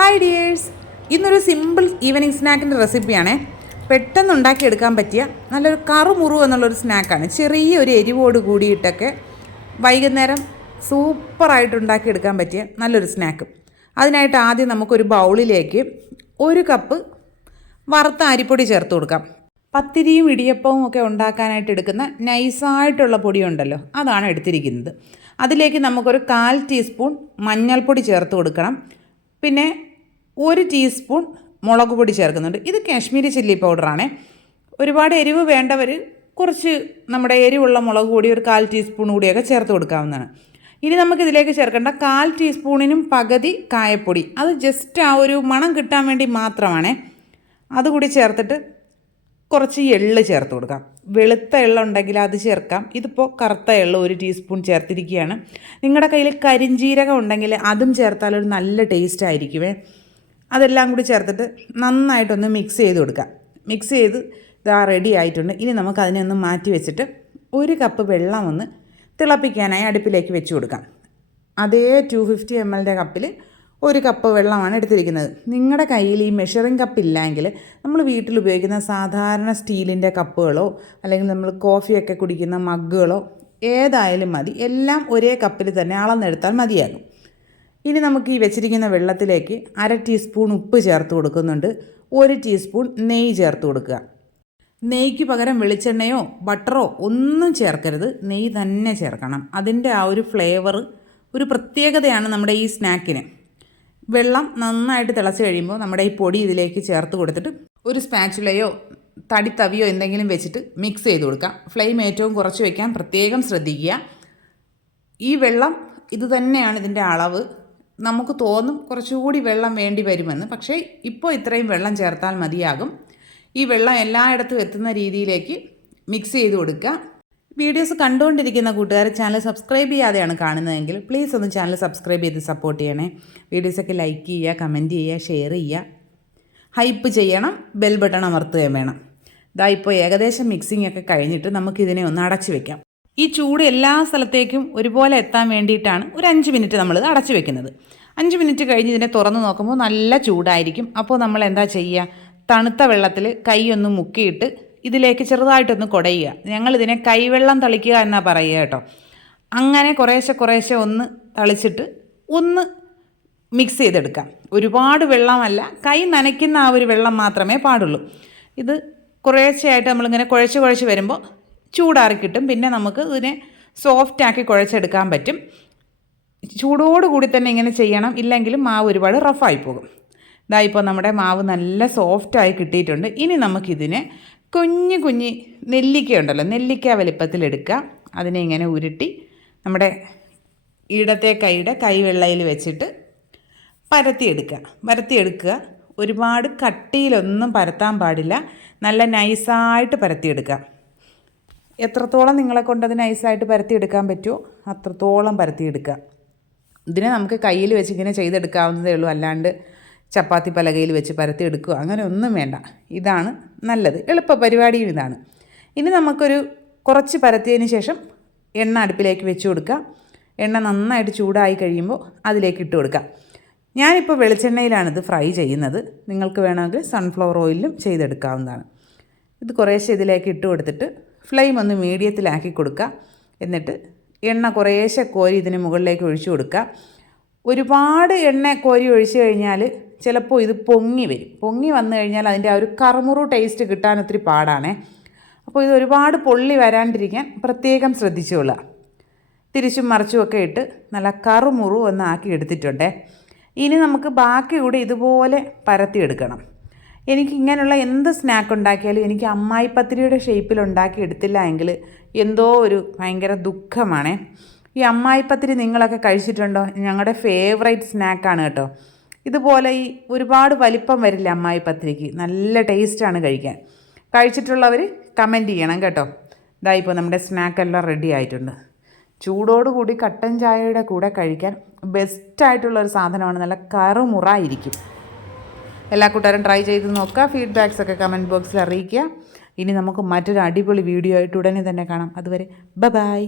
Hi dears, ഇന്നൊരു simple evening സ്നാക്കിൻ്റെ റെസിപ്പിയാണേ. പെട്ടെന്ന് ഉണ്ടാക്കിയെടുക്കാൻ പറ്റിയ നല്ലൊരു കറുമുറു എന്നുള്ളൊരു സ്നാക്കാണ്. ചെറിയൊരു എരിവോട് കൂടിയിട്ടൊക്കെ വൈകുന്നേരം സൂപ്പറായിട്ട് ഉണ്ടാക്കിയെടുക്കാൻ പറ്റിയ നല്ലൊരു സ്നാക്ക്. അതിനായിട്ട് ആദ്യം നമുക്കൊരു ബൗളിലേക്ക് 1 കപ്പ് വറുത്ത അരിപ്പൊടി ചേർത്ത് കൊടുക്കാം. പത്തിരിയും ഇടിയപ്പവും ഒക്കെ ഉണ്ടാക്കാനായിട്ട് എടുക്കുന്ന നൈസായിട്ടുള്ള പൊടിയുണ്ടല്ലോ, അതാണ് എടുത്തിരിക്കുന്നത്. അതിലേക്ക് നമുക്കൊരു 1/4 ടീസ്പൂൺ മഞ്ഞൾപ്പൊടി ചേർത്ത് കൊടുക്കണം. പിന്നെ 1 ടീസ്പൂൺ മുളക് പൊടി ചേർക്കുന്നുണ്ട്. ഇത് കാശ്മീരി ചില്ലി പൗഡറാണ്. ഒരുപാട് എരിവ് വേണ്ടവർ കുറച്ച് നമ്മുടെ എരിവുള്ള മുളക് പൊടി ഒരു 1/4 ടീസ്പൂൺ കൂടിയൊക്കെ ചേർത്ത് കൊടുക്കാവുന്നതാണ്. ഇനി നമുക്കിതിലേക്ക് ചേർക്കേണ്ട 1/4 ടീസ്പൂണിനും പകുതി കായപ്പൊടി. അത് ജസ്റ്റ് ആ ഒരു മണം കിട്ടാൻ വേണ്ടി മാത്രമാണ്. അതുകൂടി ചേർത്തിട്ട് കുറച്ച് എള്ള് ചേർത്ത് കൊടുക്കാം. വെളുത്ത എള്ളുണ്ടെങ്കിൽ അത് ചേർക്കാം. ഇതിപ്പോൾ കറുത്ത എള്ള് 1 ടീസ്പൂൺ ചേർത്തിരിക്കുകയാണ്. നിങ്ങളുടെ കയ്യിൽ കരിഞ്ജീരകം ഉണ്ടെങ്കിൽ അതും ചേർത്താൽ ഒരു നല്ല ടേസ്റ്റ് ആയിരിക്കുമേ. അതെല്ലാം കൂടി ചേർത്തിട്ട് നന്നായിട്ടൊന്ന് മിക്സ് ചെയ്ത് കൊടുക്കാം. മിക്സ് ചെയ്ത് ഇതാ റെഡി ആയിട്ടുണ്ട്. ഇനി നമുക്ക് അതിനെ ഒന്ന് മാറ്റി വെച്ചിട്ട് 1 കപ്പ് വെള്ളം ഒന്ന് തിളപ്പിക്കാനായി അടുപ്പിലേക്ക് വെച്ച് കൊടുക്കാം. അതേ 250 ml കപ്പിൽ 1 കപ്പ് വെള്ളമാണ് എടുത്തിരിക്കുന്നത്. നിങ്ങളുടെ കയ്യിൽ ഈ മെഷറിംഗ് കപ്പ് ഇല്ലെങ്കിൽ നമ്മൾ വീട്ടിൽ ഉപയോഗിക്കുന്ന സാധാരണ സ്റ്റീലിൻ്റെ കപ്പുകളോ അല്ലെങ്കിൽ നമ്മൾ കോഫിയൊക്കെ കുടിക്കുന്ന മഗ്ഗുകളോ ഏതായാലും മതി. എല്ലാം ഒരേ കപ്പിൽ തന്നെ അളന്നെടുത്താൽ മതിയാകും. ഇനി നമുക്ക് ഈ വെച്ചിരിക്കുന്ന വെള്ളത്തിലേക്ക് 1/2 ടീസ്പൂൺ ഉപ്പ് ചേർത്ത് കൊടുക്കുന്നുണ്ട്. 1 ടീസ്പൂൺ നെയ്യ് ചേർത്ത് കൊടുക്കുക. നെയ്യ്ക്ക് പകരം വെളിച്ചെണ്ണയോ ബട്ടറോ ഒന്നും ചേർക്കരുത്, നെയ്യ് തന്നെ ചേർക്കണം. അതിൻ്റെ ആ ഒരു ഫ്ലേവർ ഒരു പ്രത്യേകതയാണ് നമ്മുടെ ഈ സ്നാക്കിന്. വെള്ളം നന്നായിട്ട് തിളച്ച് കഴിയുമ്പോൾ നമ്മുടെ ഈ പൊടി ഇതിലേക്ക് ചേർത്ത് കൊടുത്തിട്ട് ഒരു സ്പാച്ചുലയോ തടിത്തവിയോ എന്തെങ്കിലും വെച്ചിട്ട് മിക്സ് ചെയ്ത് കൊടുക്കാം. ഫ്ലെയിം ഏറ്റവും കുറച്ച് വയ്ക്കാൻ പ്രത്യേകം ശ്രദ്ധിക്കുക. ഈ വെള്ളം ഇത് തന്നെയാണ് ഇതിൻ്റെ അളവ്. നമുക്ക് തോന്നും കുറച്ചുകൂടി വെള്ളം വേണ്ടി വരുമെന്ന്, പക്ഷേ ഇപ്പോൾ ഇത്രയും വെള്ളം ചേർത്താൽ മതിയാകും. ഈ വെള്ളം എല്ലായിടത്തും എത്തുന്ന രീതിയിലേക്ക് മിക്സ് ചെയ്ത് കൊടുക്കുക. വീഡിയോസ് കണ്ടുകൊണ്ടിരിക്കുന്ന കൂട്ടുകാർ ചാനൽ സബ്സ്ക്രൈബ് ചെയ്യാതെയാണ് കാണുന്നതെങ്കിൽ പ്ലീസ് ഒന്ന് ചാനൽ സബ്സ്ക്രൈബ് ചെയ്ത് സപ്പോർട്ട് ചെയ്യണേ. വീഡിയോസൊക്കെ ലൈക്ക് ചെയ്യുക, കമൻറ്റ് ചെയ്യുക, ഷെയർ ചെയ്യുക, ഹൈപ്പ് ചെയ്യണം, ബെൽ ബട്ടൺ അമർത്തുകയും വേണം. ഇതാ ഇപ്പോൾ ഏകദേശം മിക്സിംഗ് ഒക്കെ കഴിഞ്ഞിട്ട് നമുക്കിതിനെ ഒന്ന് അടച്ചു വെക്കാം. ഈ ചൂട് എല്ലാ സ്ഥലത്തേക്കും ഒരുപോലെ എത്താൻ വേണ്ടിയിട്ടാണ് ഒരു 5 മിനിറ്റ് നമ്മളിത് അടച്ചു വെക്കുന്നത്. 5 മിനിറ്റ് കഴിഞ്ഞ് ഇതിനെ തുറന്ന് നോക്കുമ്പോൾ നല്ല ചൂടായിരിക്കും. അപ്പോൾ നമ്മൾ എന്താ ചെയ്യുക, തണുത്ത വെള്ളത്തിൽ കൈ ഒന്ന് മുക്കിയിട്ട് ഇതിലേക്ക് ചെറുതായിട്ടൊന്ന് കുടയുക. ഞങ്ങളിതിനെ കൈവെള്ളം തളിക്കുക എന്നാണ് പറയുക കേട്ടോ. അങ്ങനെ കുറേശ്ശെ ഒന്ന് തളിച്ചിട്ട് ഒന്ന് മിക്സ് ചെയ്തെടുക്കാം. ഒരുപാട് വെള്ളമല്ല, കൈ നനയ്ക്കുന്ന ആ ഒരു വെള്ളം മാത്രമേ പാടുള്ളൂ. ഇത് കുറേശ്ശെയായിട്ട് നമ്മളിങ്ങനെ കുഴച്ച് വരുമ്പോൾ ചൂടാറി കിട്ടും. പിന്നെ നമുക്ക് ഇതിനെ സോഫ്റ്റാക്കി കുഴച്ചെടുക്കാൻ പറ്റും. ചൂടോടുകൂടി തന്നെ ഇങ്ങനെ ചെയ്യണം, ഇല്ലെങ്കിൽ മാവ് ഒരുപാട് റഫായി പോകും. ഇതായിപ്പോൾ നമ്മുടെ മാവ് നല്ല സോഫ്റ്റായി കിട്ടിയിട്ടുണ്ട്. ഇനി നമുക്കിതിനെ കുഞ്ഞ് നെല്ലിക്ക ഉണ്ടല്ലോ, നെല്ലിക്ക വലിപ്പത്തിലെടുക്കുക. അതിനെ ഇങ്ങനെ ഉരുട്ടി നമ്മുടെ ഇടത്തെ കൈയുടെ കൈവെള്ളയിൽ വെച്ചിട്ട് പരത്തിയെടുക്കുക. ഒരുപാട് കട്ടിയിലൊന്നും പരത്താൻ പാടില്ല, നല്ല നൈസായിട്ട് പരത്തിയെടുക്കുക. എത്രത്തോളം നിങ്ങളെ കൊണ്ടത് നൈസായിട്ട് പരത്തിയെടുക്കാൻ പറ്റുമോ അത്രത്തോളം പരത്തിയെടുക്കുക. ഇതിനെ നമുക്ക് കയ്യിൽ വെച്ച് ഇങ്ങനെ ചെയ്തെടുക്കാവുന്നതേ ഉള്ളൂ, അല്ലാണ്ട് ചപ്പാത്തി പലകയിൽ വെച്ച് പരത്തി എടുക്കുക അങ്ങനെ ഒന്നും വേണ്ട. ഇതാണ് നല്ലത്, എളുപ്പ പരിപാടിയും ഇതാണ്. ഇനി നമുക്കൊരു കുറച്ച് പരത്തിയതിന് ശേഷം എണ്ണ അടുപ്പിലേക്ക് വെച്ച് കൊടുക്കുക. എണ്ണ നന്നായിട്ട് ചൂടായി കഴിയുമ്പോൾ അതിലേക്ക് ഇട്ട് കൊടുക്കുക. ഞാനിപ്പോൾ വെളിച്ചെണ്ണയിലാണിത് ഫ്രൈ ചെയ്യുന്നത്. നിങ്ങൾക്ക് വേണമെങ്കിൽ സൺഫ്ലവർ ഓയിലും ചെയ്തെടുക്കാവുന്നതാണ്. ഇത് കുറേശ്ശെ ഇതിലേക്ക് ഇട്ട് കൊടുത്തിട്ട് ഫ്ലെയിം ഒന്ന് മീഡിയത്തിലാക്കി കൊടുക്കുക. എന്നിട്ട് എണ്ണ കുറേശ്ശെ കോരി ഇതിന് മുകളിലേക്ക് ഒഴിച്ചു കൊടുക്കുക. ഒരുപാട് എണ്ണ കോരി ഒഴിച്ചു കഴിഞ്ഞാൽ ചിലപ്പോൾ ഇത് പൊങ്ങി വരും. പൊങ്ങി വന്നു കഴിഞ്ഞാൽ അതിൻ്റെ ആ ഒരു കറുമുറു ടേസ്റ്റ് കിട്ടാൻ ഒത്തിരി പാടാണേ. അപ്പോൾ ഇത് ഒരുപാട് പൊള്ളി വരാണ്ടിരിക്കാൻ പ്രത്യേകം ശ്രദ്ധിച്ചുകൊള്ളുക. തിരിച്ചും മറിച്ചുമൊക്കെ ഇട്ട് നല്ല കറുമുറു ഒന്ന് ആക്കി എടുത്തിട്ടുണ്ടേ. ഇനി നമുക്ക് ബാക്കി കൂടി ഇതുപോലെ പരത്തിയെടുക്കണം. എനിക്ക് ഇങ്ങനെയുള്ള എന്ത് സ്നാക്ക് ഉണ്ടാക്കിയാലും എനിക്ക് അമ്മായിപ്പത്തിരിയുടെ ഷേപ്പിൽ ഉണ്ടാക്കി എടുത്തില്ല എങ്കിൽ എന്തോ ഒരു ഭയങ്കര ദുഃഖമാണേ. ഈ അമ്മായിപ്പത്തിരി നിങ്ങളൊക്കെ കഴിച്ചിട്ടുണ്ടോ? ഞങ്ങളുടെ ഫേവറേറ്റ് സ്നാക്കാണ് കേട്ടോ. ഇതുപോലെ ഈ ഒരുപാട് വലിപ്പം വരില്ല അമ്മായിപ്പത്തിരിക്ക്, നല്ല ടേസ്റ്റാണ് കഴിക്കാൻ. കഴിച്ചിട്ടുള്ളവർ കമൻറ്റ് ചെയ്യണം കേട്ടോ. ഇതായിപ്പോൾ നമ്മുടെ സ്നാക്കെല്ലാം റെഡി ആയിട്ടുണ്ട്. ചൂടോടുകൂടി കട്ടൻ ചായയുടെ കൂടെ കഴിക്കാൻ ബെസ്റ്റായിട്ടുള്ളൊരു സാധനമാണ്. നല്ല കറുമുറായിരിക്കും. എല്ലാ കൂട്ടുകാരും ട്രൈ ചെയ്ത് നോക്കുക. ഫീഡ്ബാക്സൊക്കെ കമൻറ്റ് ബോക്സിൽ അറിയിക്കുക. ഇനി നമുക്ക് മറ്റൊരു അടിപൊളി വീഡിയോ ആയിട്ട് ഉടനെ തന്നെ കാണാം. അതുവരെ ബൈ.